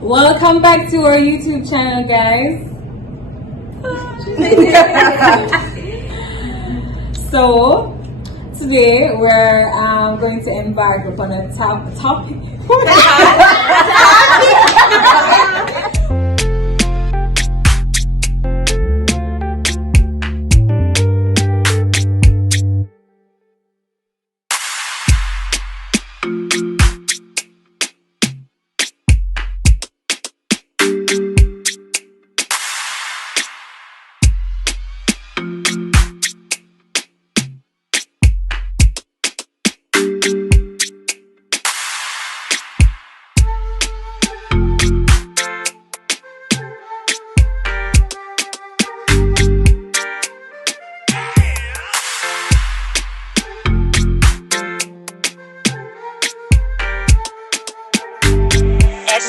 Welcome back to our YouTube channel, guys. So today we're going to embark upon a topic.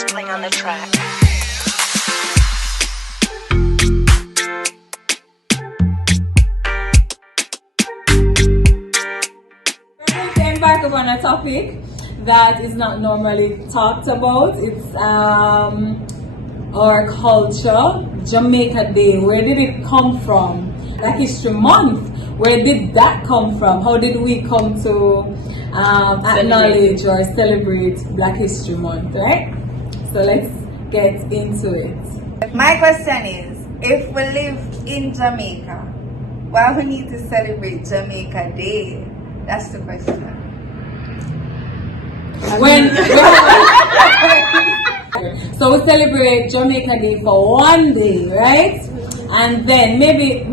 Playing on the track. We're going to embark upon a topic that is not normally talked about. It's our culture, Jamaica Day. Where did it come from? Black History Month. Where did that come from? How did we come to acknowledge or celebrate Black History Month, right? So let's get into it. My question is, if we live in Jamaica, why we need to celebrate Jamaica Day? That's the question. So we celebrate Jamaica Day for one day, right? And then maybe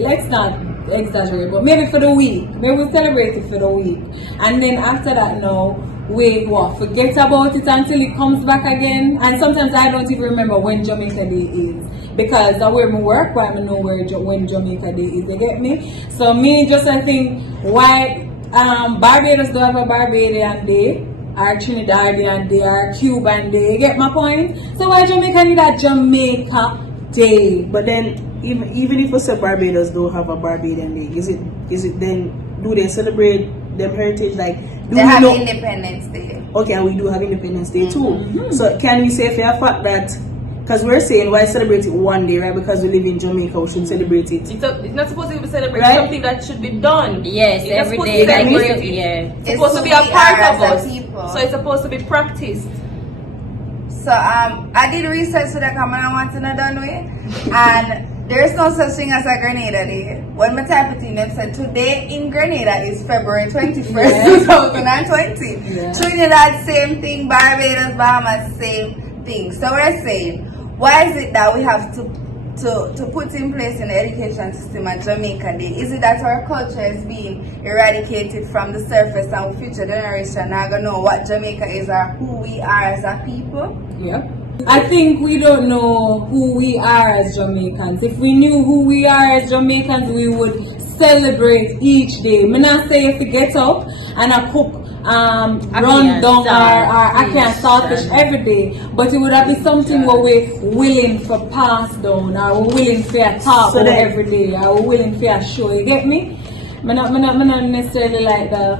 let's not exaggerate, but maybe for the week. Maybe we celebrate it for the week. And then after that now, we forget about it until it comes back again. And sometimes I don't even remember when Jamaica Day is, because I where my work, why I know when Jamaica Day is. You get me? So me just I think why Barbados don't have a Barbadian Day, or Trinidadian Day, or Cuban Day. You get my point? So why Jamaica need a Jamaica Day? But then even if we say Barbados don't have a Barbadian Day, is it then do they celebrate them heritage like? They have Independence Day. Okay, and we do have Independence Day too. Mm-hmm. So can we say for a fact that, because we're saying why celebrate it one day, right? Because we live in Jamaica, we should celebrate it. It's not supposed to be celebrated, right? Something that should be done. Yes, it's every day. It's supposed to be a part of us. So it's supposed to be practiced. So I did research so that I want to know done with, and there's no such thing as a Grenada Day. When I type it in, they said today in Grenada is February 21st, 2020. Yeah. Trinidad, same thing. Barbados, Bahamas, same thing. So we're saying, why is it that we have to put in place in the education system at Jamaica Day? Is it that our culture is being eradicated from the surface and future generation are going to know what Jamaica is or who we are as a people? Yeah. I think we don't know who we are as Jamaicans. If we knew who we are as Jamaicans, we would celebrate each day. I'm not saying if we get up and I cook rundown or ackee and saltfish every day, but it would have been something where we're willing for pass down, or we're willing for a talk every day, or we're willing for a show. You get me? I'm not necessarily like the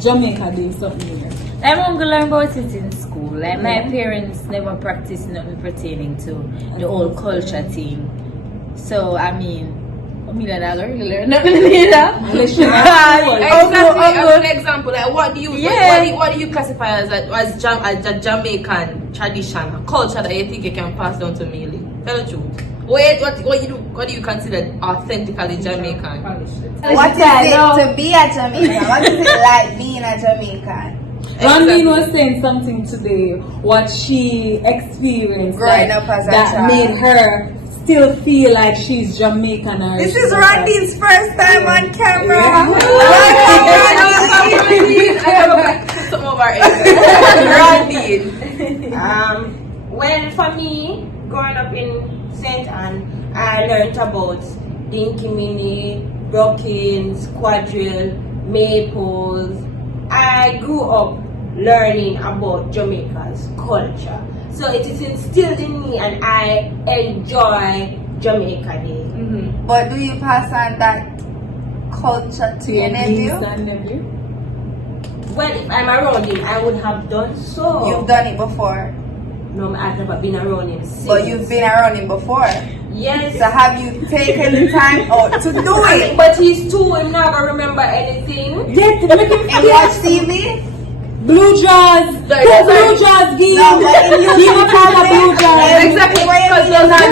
Jamaica Day something here. I'm going to learn about it in school. Like my parents never practiced nothing pertaining to the old culture thing. So I mean I don't really learn nothing either. Exactly. An example, like what do you classify as a Jamaican tradition, a culture that you think you can pass down to Millie? Tell the truth. What do you consider authentically Jamaican? What is it to be a Jamaican? What is it like being a Jamaican? Rondine was saying something today, what she experienced growing up as a that child made her still feel like she's Jamaican. This is Rondine's first time on camera. I have some of our Rondine. Well, for me, growing up in St. Anne, I learned about Dinky Mini, Brookings, Quadrille, Maples. I grew up learning about Jamaica's culture. So it is instilled in me and I enjoy Jamaica Day. Mm-hmm. But do you pass on that culture to your nephew? Well, if I'm around him, I would have done so. You've done it before? No, I've never been around him since. But you've been around him before. Yes. So have you taken the time out to do it? But he's too, I'm not gonna remember anything. Yes, make him And watch TV? Blue jaws. Blue jaws give. No, but in you Give me call a blue jaws. Exactly, because those are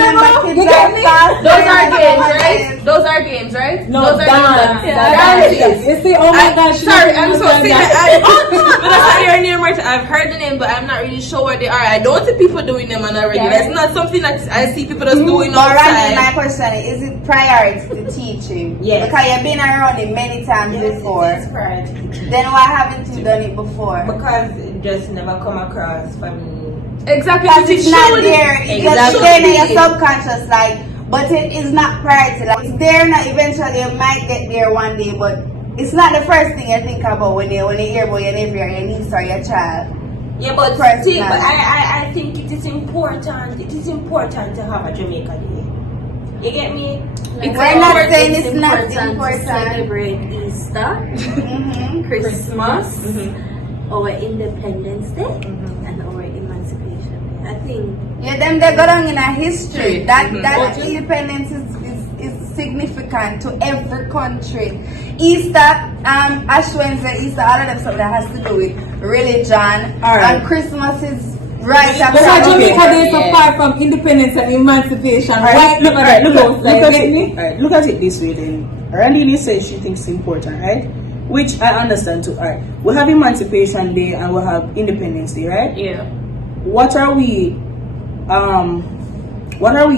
games, right? Those are games, right? No, those are dance. dances. You see, oh my gosh. Sorry, I'm so sick. But that's not your name, right? I've heard the name, but I'm not really sure what they are. I don't see people doing them on a regular. It's not something that I see people just doing But Randy, outside. my question is it priority to teach him? Yes. Because you've been around him many times before. It's priority. Then why haven't you done it before? Because it just never come across for me. Exactly. Because It it's not should. there. It's just there in your subconscious, like, but it is not priority. Like, it's there now. Eventually, you might get there one day, but it's not the first thing you think about when you hear about your nephew or your niece or your child. Yeah, but First still, class. but I think it is important. It is important to have a Jamaica Day. You get me? We're not saying it's not important. to celebrate Easter, Mhm. Christmas, our Independence Day, and our Emancipation Day. I think Yeah, them they go down in a history. That Mhm. independence is significant to every country. Easter, Ash Wednesday, Easter, all of them stuff that has to do with religion. Alright. And Christmas is right Because after. Jamaica Day is so far from independence and emancipation. Alright, Right? look at Get it. me? Alright, look at it this way then. Randy says she thinks it's important, right? Which I understand too. Alright, we have Emancipation Day and we have Independence Day, right? Yeah. What are we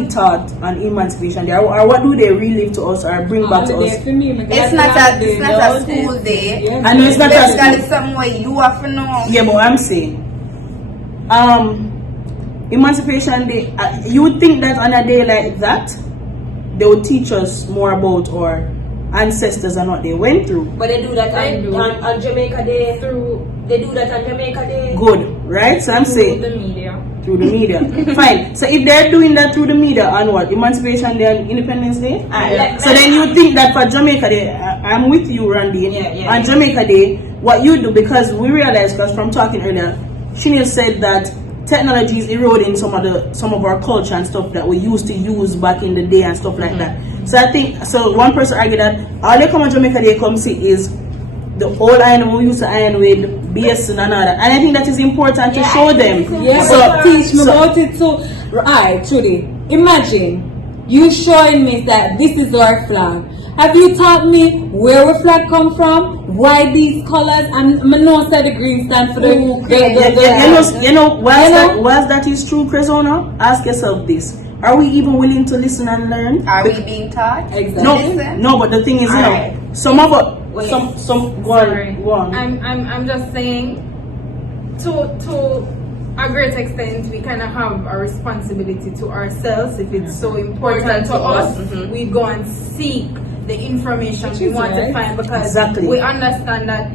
taught on Emancipation Day, or what do they relive to us or bring back to us? It's not a school day. I know it's not a Basically, school. some way you have to know. Yeah, but I'm saying, Emancipation Day. You would think that on a day like that, they would teach us more about our ancestors and what they went through. But they do that on Jamaica Day They do that on Jamaica Day. Good, right? So I'm saying The media. through the media. Fine. So if they're doing that through the media on what? Emancipation Day and Independence Day? So then you think that for Jamaica Day, I'm with you, Randy. Yeah. On Jamaica Day, what you do, because we realized, because from talking earlier, Chanel said that technology is eroding some of our culture and stuff that we used to use back in the day and stuff like that. So I think, so one person argued that all they come on Jamaica Day come see is the old iron we used to iron with BS and all that. And I think that is important to show them. Yeah, So- but teach me so- about it too. Alright, Trudy, imagine you showing me that this is our flag. Have you taught me where our flag come from? Why these colors? And I know that the green stand for the whilst that is true, Cresona, ask yourself this. Are we even willing to listen and learn? Are we being taught? Exactly. No, but the thing is, Alright. some of us, Wait. some go on. I'm just saying, to a great extent, we kind of have a responsibility to ourselves. If it's so important to us, we go and seek the information we want to find, because Exactly. we understand that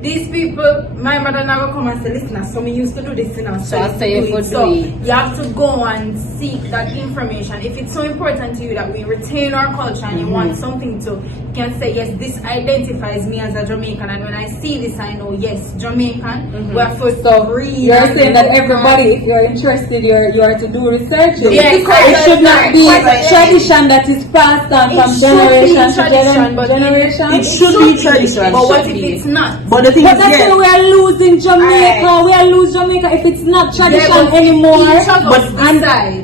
these people, my mother never come and say, listen, so me used to do this, So I say you could So do it. you have to go and seek that information. If it's so important to you that we retain our culture and you want something to, you can say, yes, this identifies me as a Jamaican, and when I see this, I know, yes, Jamaican. We have to read. You're and saying that look everybody, if you're interested, you are to do research. Yeah, it should not be tradition that is passed on from generation to generation. It should be tradition. But what if it's not? But the thing But is, that's why we are losing Jamaica. We are losing Jamaica if it's not tradition anymore.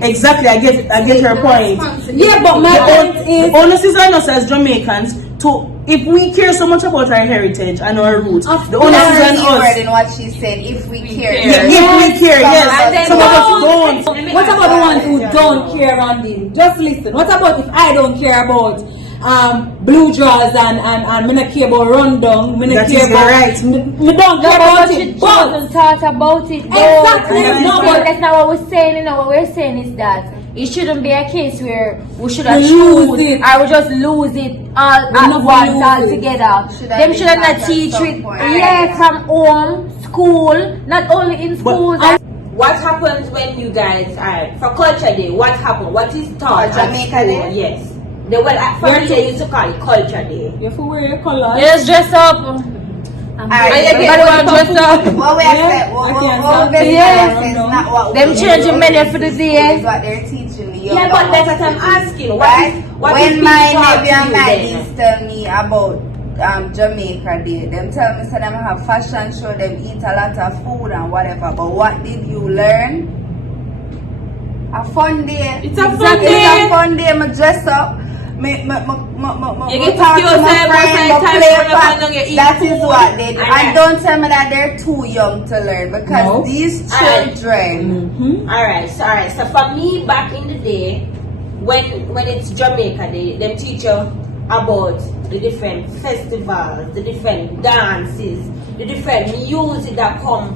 exactly, I get your point. Yeah, but my point is, The onus is on us as Jamaicans to, if we care so much about our heritage and our roots, the onus is on us. In what she said, if we care. Yeah, if we care, yes. Some of us don't. what about the ones who don't care, Randy? Just listen. What about if I don't care about blue jaws and me not care about rundown? Me not That care is about right. me don't care about it. But But thought about it. Exactly. No, but that's not what we're saying. You know, what we're saying is that it shouldn't be a case where we should have We choose lose it. or we just lose it all We at never once lose all it. together. Should have Them been should have taught not at teach some it point. from home, school, not only in school. What happens when you guys are for Culture Day? What happened? What is taught For at Jamaica school? Day? Yes. For me, they used to call it Culture Day. you have to wear your colors. Just dress up. Everybody want to dress up. What we expect, what we expect is not what Them changing menu for the day. is what they're teaching me. Yeah, but that's what I'm asking. Right? What is When my being taught nephew and to my you then? niece tell me about Jamaica Day, them tell me so them have fashion show, them eat a lot of food and whatever. But what did you learn? A fun day. It's a fun day. It's a fun day. Me dress up. Me You get to talk see to my yourself friend, outside time play for back. them, you eat That is food. what they do. And And don't tell me that they're too young to learn, because No. these Alright. children. Alright, so for me back in the day, when it's Jamaica Day, them teach you about the different festivals, the different dances, the different music that come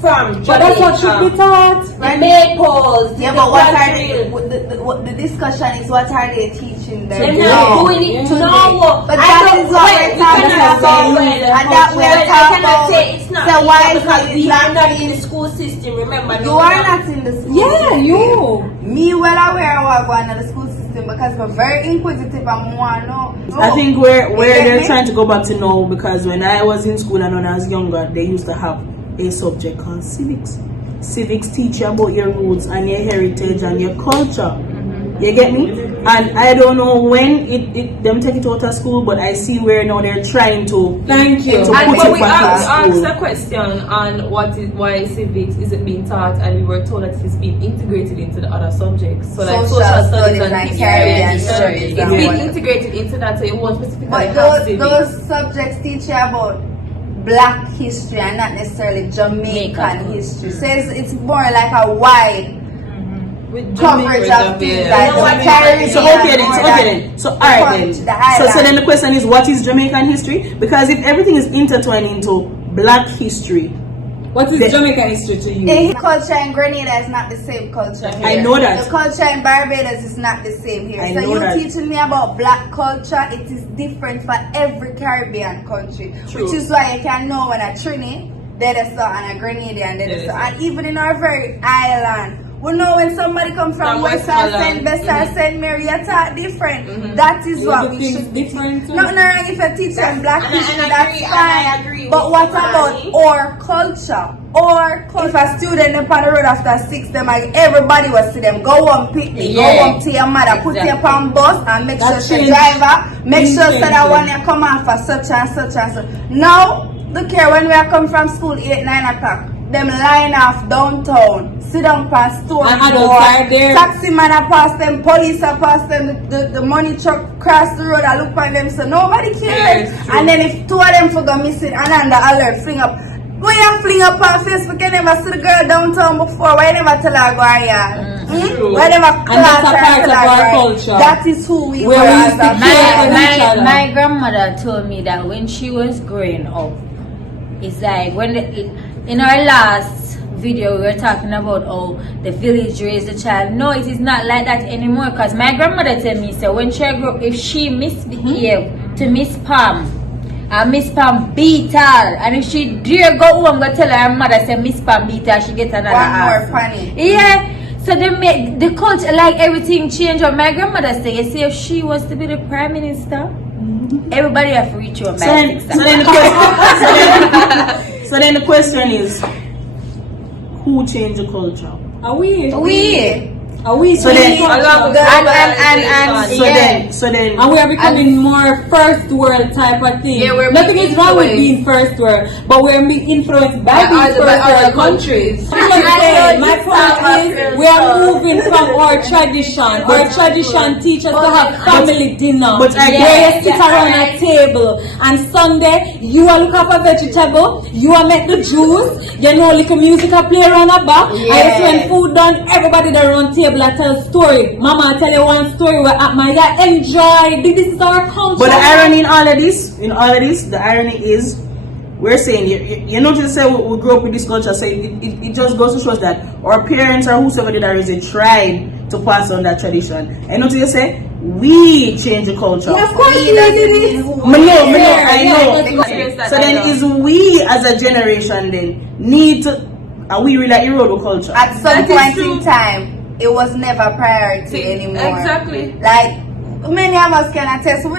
from Jamaica. But that's what should be taught. The maples, Yeah, the but what are quadrilles. the discussion is, what are they teaching them? They're now? not doing it Today. now. But I that don't- is what wait, we're we talking cannot about. say when And that we're I talking cannot about. say it's not So why is because it we are not not in being- the school system. Remember, You no, are we not in the school Yeah, system. you. Me well aware of what going on in the school system, because I'm very inquisitive and want to know. I think where You they're get me? trying to go back to now, because when I was in school and when I was younger, they used to have a subject called civics. Civics teach you about your roots and your heritage and your culture. You get me? And I don't know when them take it out of school, but I see where now they're trying to Thank you. to And put when it we back in asked school. a question on why civics isn't being taught, and we were told that it's being integrated into the other subjects. So like Social social studies studies and and Caribbean history. studies It's and being whatever. integrated into that, so it won't specifically But have civics. those subjects teach you about Black history and not necessarily Jamaican history. So it's more like a wide With coverage Jamaica, of things yeah. like You know the what? Caribbean. So okay then, more so than okay then. So alright then. the So island. then the question is, what is Jamaican history? Because if everything is intertwined into Black history, What is The- Jamaican history to you? The culture in Grenada is not the same culture here. I know that. The culture in Barbados is not the same here. I So know you that. teaching me about Black culture, it is different for every Caribbean country. True. Which is why you can know when a Trini, they're the so, and a Grenadian, they're the so. And even in our very island, we know when somebody come from From West or Westmoreland. St. Best or St. Mary, you talk different. That is You what do we things should be different too. Not wrong if you teach them Black and I- history, and I that's agree- and fine. I agree But with what you, about Fanny. our culture? If a student up on the road after 6, them like everybody will see them. Go on picnic, go Yeah. on to your mother, put you up on bus and make That sure the change. driver, make Things sure so change, that yeah. when you come off for such and such and such. Now, look here, when we are come from school 8, 9 o'clock, them line off downtown, sit down past store, And adults are there. taxi man a pass them, police a pass them, the money truck cross the road, I look at them, so nobody cares. And then if 2 of them for go missing, and then the alert fling up. Go you fling up on Facebook, you never see the girl downtown before, why you never tell her go here? Why never And class that's a her part tell of her our go culture. That is who we Where were we as used to a care for people. each other. My grandmother told me that when she was growing up, it's like in our last video we were talking about how the village raised the child. No, it is not like that anymore, because my grandmother told me, so when she grew up, if she misbehaved to Miss Pam, and Miss Pam beat her, and if she dare go home go tell her mother say Miss Pam beat her, she get another One more ass. funny. Yeah, so they make the culture, like everything change. What my grandmother say, you see, if she was to be the prime minister, everybody have to reach your So then, so then the question is, who changed the culture? Are we? We. Are we? So then- changing culture? So then, And we are becoming more first world type of thing. Yeah, we're Nothing being is wrong with influenced. being first world, but we're being influenced by By being other- first by other world countries. That's what I'm saying. My point is, we are moving from our tradition. Our tradition teaches to have family dinner, but I where get- you sit around a table, and Sunday you are look up a vegetable, you are make the juice, you know, little music a play around the back, and it's when food done, everybody that around table I tell story. Mama I tell you one story where at my enjoy. This is our culture. but the irony in all of this, the irony is, we're saying, you know, just say we grew up with this culture, so it just goes to show us that our parents or whosoever did that is a tribe to pass on that tradition. And not to say, we change the culture. Yeah, of course we did it. I know. Experience So that then I know. is we as a generation then need to, are we really erode the culture? At some That is point true. in time, it was never a priority anymore. Exactly. Like, many of us can attest. We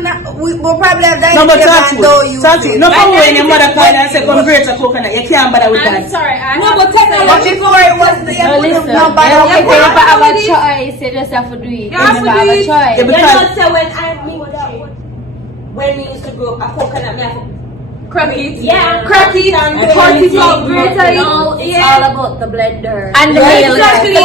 probably have that. No, but Tattoo. No, come when your mother called and said, come grate a coconut. You can't bother with that. I'm sorry. No, but technology. Before it was the You never have a choice. You just have to do it. You have to never have do a it. choice. Yeah, You because know, so when we used to grow up, a coconut, me have to Crack it. Yeah. Crack it and cut it up. Grate it. No, it's all about the blender. And the milk. Exactly.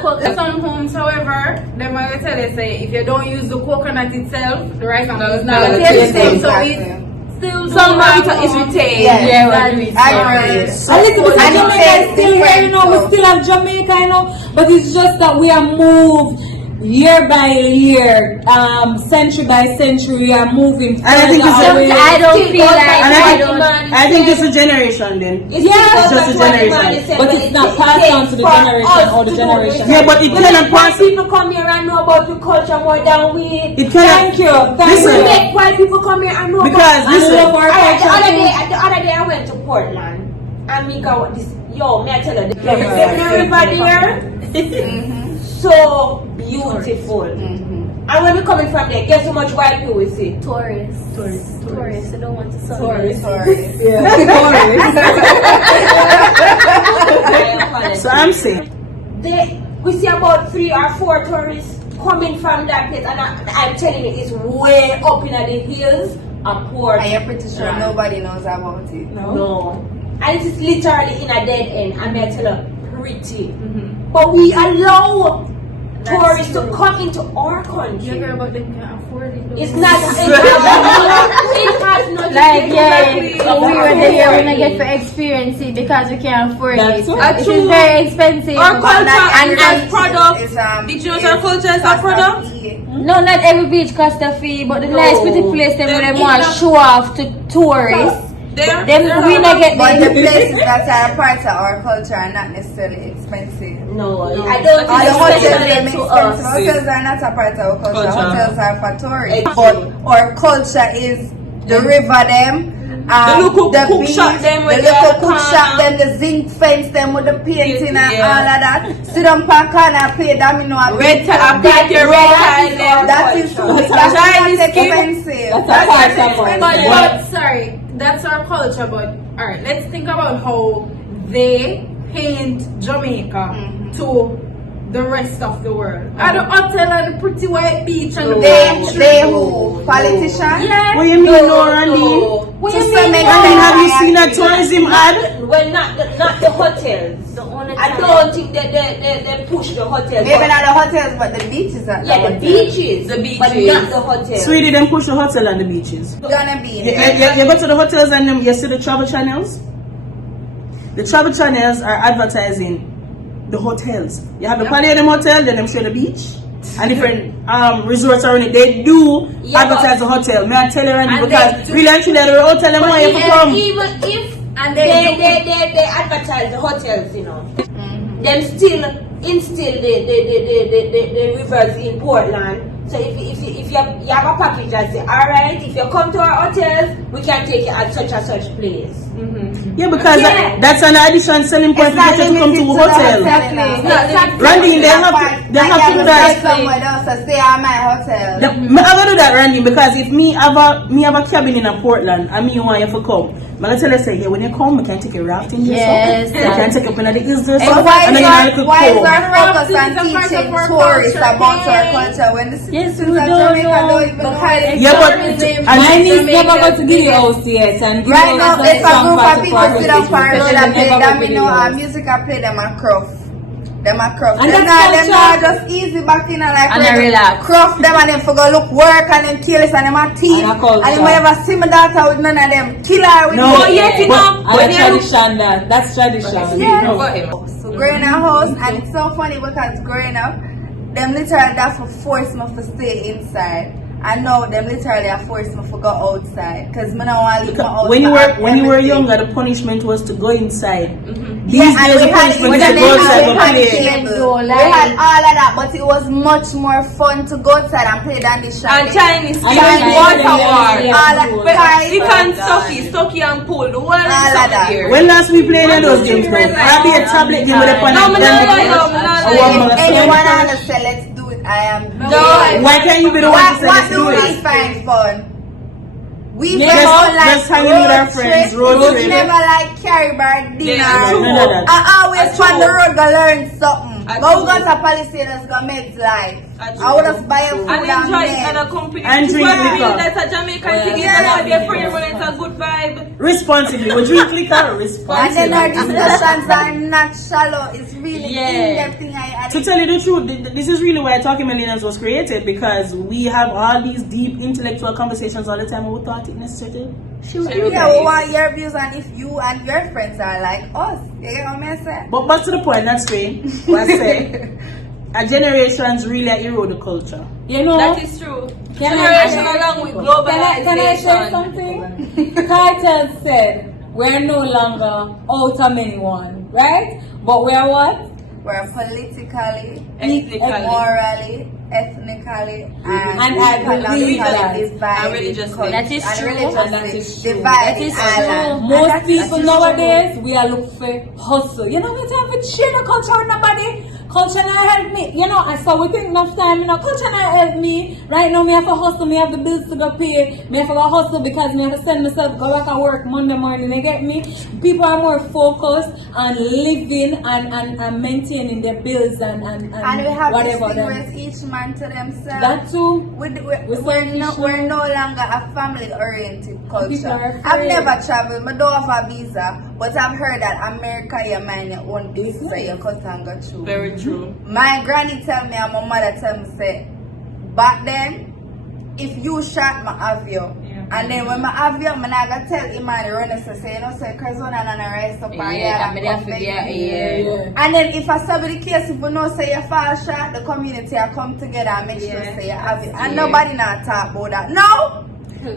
Coconut Some homes, however, they might tell you say if you don't use the coconut itself, the rice and is not Not tasting. So Exactly. it's still some is retained. Yeah. milk. Yeah, we do it. I agree. A little bit of And it Jamaica tastes is still here, different you know, we too. still have Jamaica, you know, but it's just that we are moved year by year, century by century, we are moving And I think it's further away. I don't feel like and I I think it's a generation then. Yeah, It's just a generation. but it's not passed on to the generation or the generation. Yeah, but it cannot pass. people come here and know about the culture more than we. It cannot. Thank you. Thank Listen. you. Make white people come here and know Because about listen. I love our Alright, the culture too. other day I went to Portland and me go this. Yo, may I tell you, the Yeah. river there, so beautiful. And when we coming from there, guess how much white people we see? Tourists. You don't want to sun. So I'm saying, We see about 3 or 4 tourists coming from that place, and I'm telling you, it's way up in the hills of Portland. I am pretty sure nobody knows about it. No. And it is literally in a dead end, and I tell you, pretty. But we allow tourists to come into our country. About them can't afford it. It's not. It has no. Like, yeah, we were there, we're gonna get to experience it because we can't afford That's it. so It true. is very expensive. Our culture Not and every as product. is, Did you know our culture is a product? No, not every beach cost a fee, but the nice pretty place them where they want to show off to tourists. Them we not get But the the places that are a part of our culture are not necessarily expensive. No, I don't All the think hotels it's are to expensive. us. Hotels are not a part of our culture. Culture. Hotels are for tourists. Exactly. But our culture is the river them, The local cook beach, shop them the with local their cook shop them, the zinc fence them with the painting and all of that. Sit down pan corner play domino and Red tie, that your red tie them. that is That's that's Chinese not skin. expensive. That's a part of But, it. sorry, that's our culture. But all right, let's think about how they paint Jamaica to the rest of the world. At the hotel and the pretty white beach and the They who politicians. yeah. what you mean, no, Randy? What To you some mean? extent, Have you seen a tourism ad? Well, not the hotels. I don't think that they push the hotels. Maybe not the hotels, but the beaches are. Yeah, the beaches. The But beaches. not the hotels. Sweetie, them push the hotel and the beaches. Gonna be You, there. you go to the hotels and them, you see the travel channels? The travel channels are advertising the hotels. You have the Palladium Hotel, then them show the beach. And different resorts around it. They do advertise the hotel. May I tell you, Randy, And because they really and truly, the hotel them want you to come. Even if And they advertise the hotels, you know, them still instill the rivers in Portland. So if you have a package that say, all right, if you come to our hotels, we can take you at such and such place. Yeah, because Yeah. that's an additional selling point It's for not you to come to limited a to the hotel. hotel. Randy, they have to do that. Somewhere else to stay at my hotel. I'm gonna do that, Randy, because if me have a cabin in a Portland and me want you to come, I'm gonna tell you say, yeah, when you come, we can take a rafting here, Yes, we can take up in the hills there, And why and is then our you could focus Rafting on is a part teaching of our tourists culture, about our okay? culture when the Yes, citizens we of don't Jamaica know. don't even know how to Yeah, but My niece never got to Giddy House yet, and Giddy Right now, House is if a strong group part of of people our sit up heritage, and especially play never go domino Giddy and House. music, I play them a cruff. Them a cruff. And Them that's not culture. just easy back in like And I relax. cruff them and them for go look work and them tailors and them a teeth. And a culture. And you might ever see my daughter with none of them. Kill her with No, them. yet, you know, And when that's you tradition, that's tradition. Yeah. So growing up house, and it's so funny because growing up, them literally that for force me to stay inside. I know them literally are forced me to go outside because me don't want to leave my house. when you for were everything. younger, the punishment was to go inside. These Yeah, and days, the we had punishment is to go outside and play. we had all of that, but it was much more fun to go outside and play than this and Chinese And and Chinese, water yeah, war. yeah. all of But you can that. Stocky and pull the whole All of that. here. When last we played those games, now? I'll be a tablet game with a pan No, and no, then no, no, no, no. Anyone on the say let's do it. I am. No, Why can't you be the one to say What let's do do we it? find fun? We Yeah, never just like hanging with our friends, road We trip. never like carry bar dinner. Yeah, true. None of that. I always That's on the true. road go learn something. That's But we true. got a policy that's gonna make life. That's I would true. just buy a food And and enjoy then. other company. And drink liquor. That's a Jamaican thing. Yeah. It's about their friend when it's a good vibe. Responsibly. We drink liquor And then our responsibly. discussions are not shallow. It's really Yeah. in-depth thing. To tell you the truth, this is really why Talking Millennials was created, because we have all these deep intellectual conversations all the time and we thought it necessary. Yeah, we want your views and if you and your friends are like us. You get what I say? But back to the point, that's strange. What I say, our generations really erode the culture. You know, That is true. Can Generation I- along with can I say globalization. something? Carter said, we're no longer out of anyone, right? But we're what? We're politically, Ethnically. morally, ethnically, And I believe that. divided And religiously. culture. That is And true. religiously And that is true. divided That is island. true. And Most that's- people that's nowadays, we are looking for hustle. You know, we time to share the culture with nobody. Culture not help me. You know, and so we think enough time, you know, culture not help me. Right now, me have to hustle, me have the bills to go pay. Me have to go hustle because me have to send myself, go back and work Monday morning. You get me? People are more focused on living and maintaining their bills and And we have whatever. this thing where Them. it's each man to themselves. That too. We're no longer a family-oriented People culture. are I've afraid. never traveled. I don't have a visa, but I've heard that America, you mind your own business, so you cut and go through. Very true. My granny tell me and my mother tell me say, back then, if you shot, I have you. And then when I have you, I'm not gonna tell him and run us to say, you know, say, Curzona and I rise up and Yeah, and I'm come there, back. yeah. And then if I saw the case, if you know say you fall shot, the community will come together and make sure say you have it. And nobody not talk about that. No!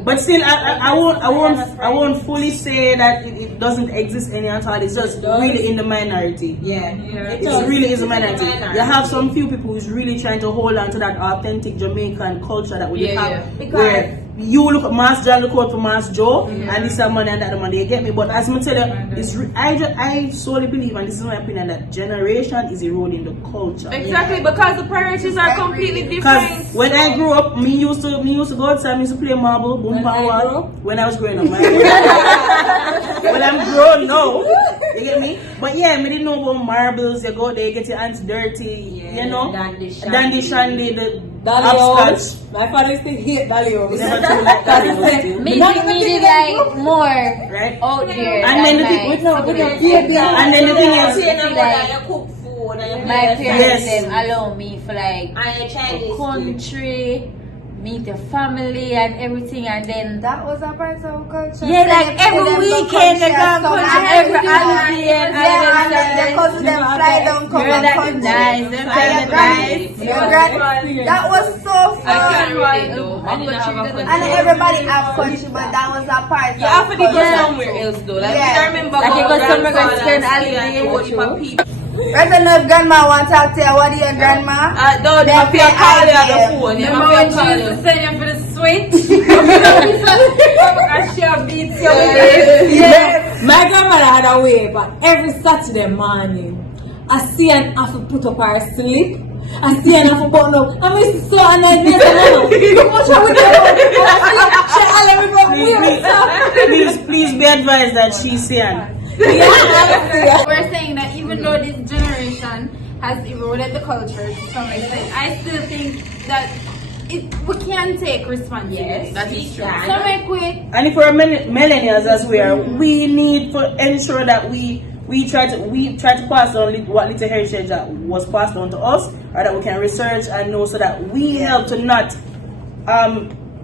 But still, I won't fully say that it doesn't exist any at all. It's just really in the minority. Yeah. It really is a minority. You have some few people who's really trying to hold on to that authentic Jamaican culture that we have. Where you look at Mass John, look out for Mass Joe, and this is money and that money. You get me? But as I tell you, I solely believe, and this is my opinion, that generation is eroding the culture. Exactly, because the priorities are completely Because different. when I grew up, me used to go outside, me used to play marble, boom, pow, wall. When I was growing up, when I'm grown now, you get me? But yeah, me didn't know about marbles. You go there, you get your hands dirty, you know. Dandy shandy, the hopscotch. My father used to hate Dalios. Never too like that. Me needed like more Right? out there. And then the than, thing, like, and then the thing is, You cook food and you my play parents Yes. them allow me for like and you Chinese food. country, meet the family and everything, and then That was a part of culture. yeah, So like them every go weekend they country come and country, stuff. every holiday and Yeah, and everything. the cousin them fly down, come Girl, and that country. is nice. Them And feel your nice. granny- your granny- That was so I fun. can't relate though. I didn't have a And country. everybody have country, but that was a part You have to of go culture. somewhere else though. Like Yeah. I remember Like you going go somewhere and spend holiday holiday. and go for people. Right now, if grandma want to talk to you, what do your grandma? No, they They have to play call you on IBM. the phone. They Remember have when to she call used to you. send you for the switch? And she beats you with it. Yeah. My grandmother had a way, but every Saturday morning, I see an have to put up her sleep. I see an have to button up. I mean, so annoyed me. Look what I with her. please be advised that she's saying. We're saying that even though this generation has eroded the culture to some extent, I still think that we can take responsibility. That is true. So make we And if we're millennials as we are, we need to ensure that we try to pass on what little heritage that was passed on to us, or that we can research and know, so that we help to not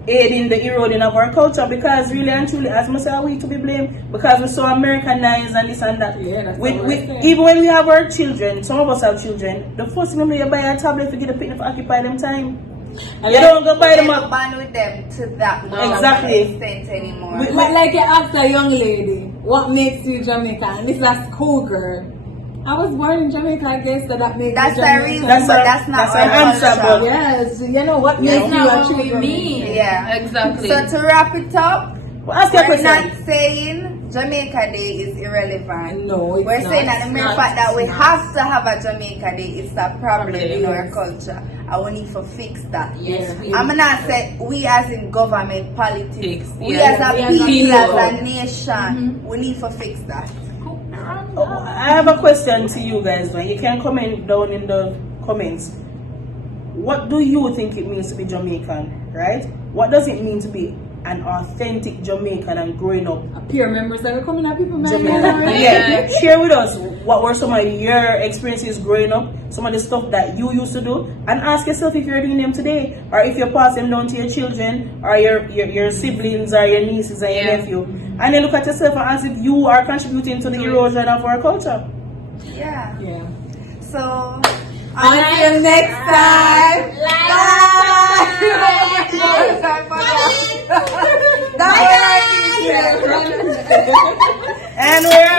aid in the eroding of our culture. Because really and truly, as myself, we to be blamed because we're so Americanized and this and that. Yeah, that's we, what we, we're saying. even when we have our children, some of us have children, the first thing you buy a tablet to get a picnic to occupy them time. You don't go buy them Never up. band with them to that Exactly. extent anymore. We- But like you asked a young lady, what makes you Jamaican? And this is a schoolgirl. I was born in Jamaica, I guess, so that makes That's me the Jamaican. reason, That's but a- that's not that's our an answer, culture. but- Yes, you know what makes you not a what we children. mean. Yeah. Exactly. So to wrap it up, Well, ask your we're question. not saying Jamaica Day is irrelevant. No, it's We're not. saying that the mere It's fact not. that we have to have a Jamaica Day is a problem in Problem, our yes. culture. And we need to fix that. Yes, we I'm not say we as in government, politics. Fix, We yeah. as a We as a people, people. as a nation, we need to fix that. I have a question to you guys now. You can comment down in the comments. What do you think it means to be Jamaican, right? What does it mean to be an authentic Jamaican and growing up Peer members that are coming at people, man. Jamaican? Yeah. Share with us what were some of your experiences growing up, some of the stuff that you used to do, and ask yourself if you're doing them today, or if you pass them down to your children, or your siblings, or your nieces and your nephew. And then look at yourself and ask if you are contributing to the erosion of our culture. Yeah. Yeah. So Until next time. Bye. And we're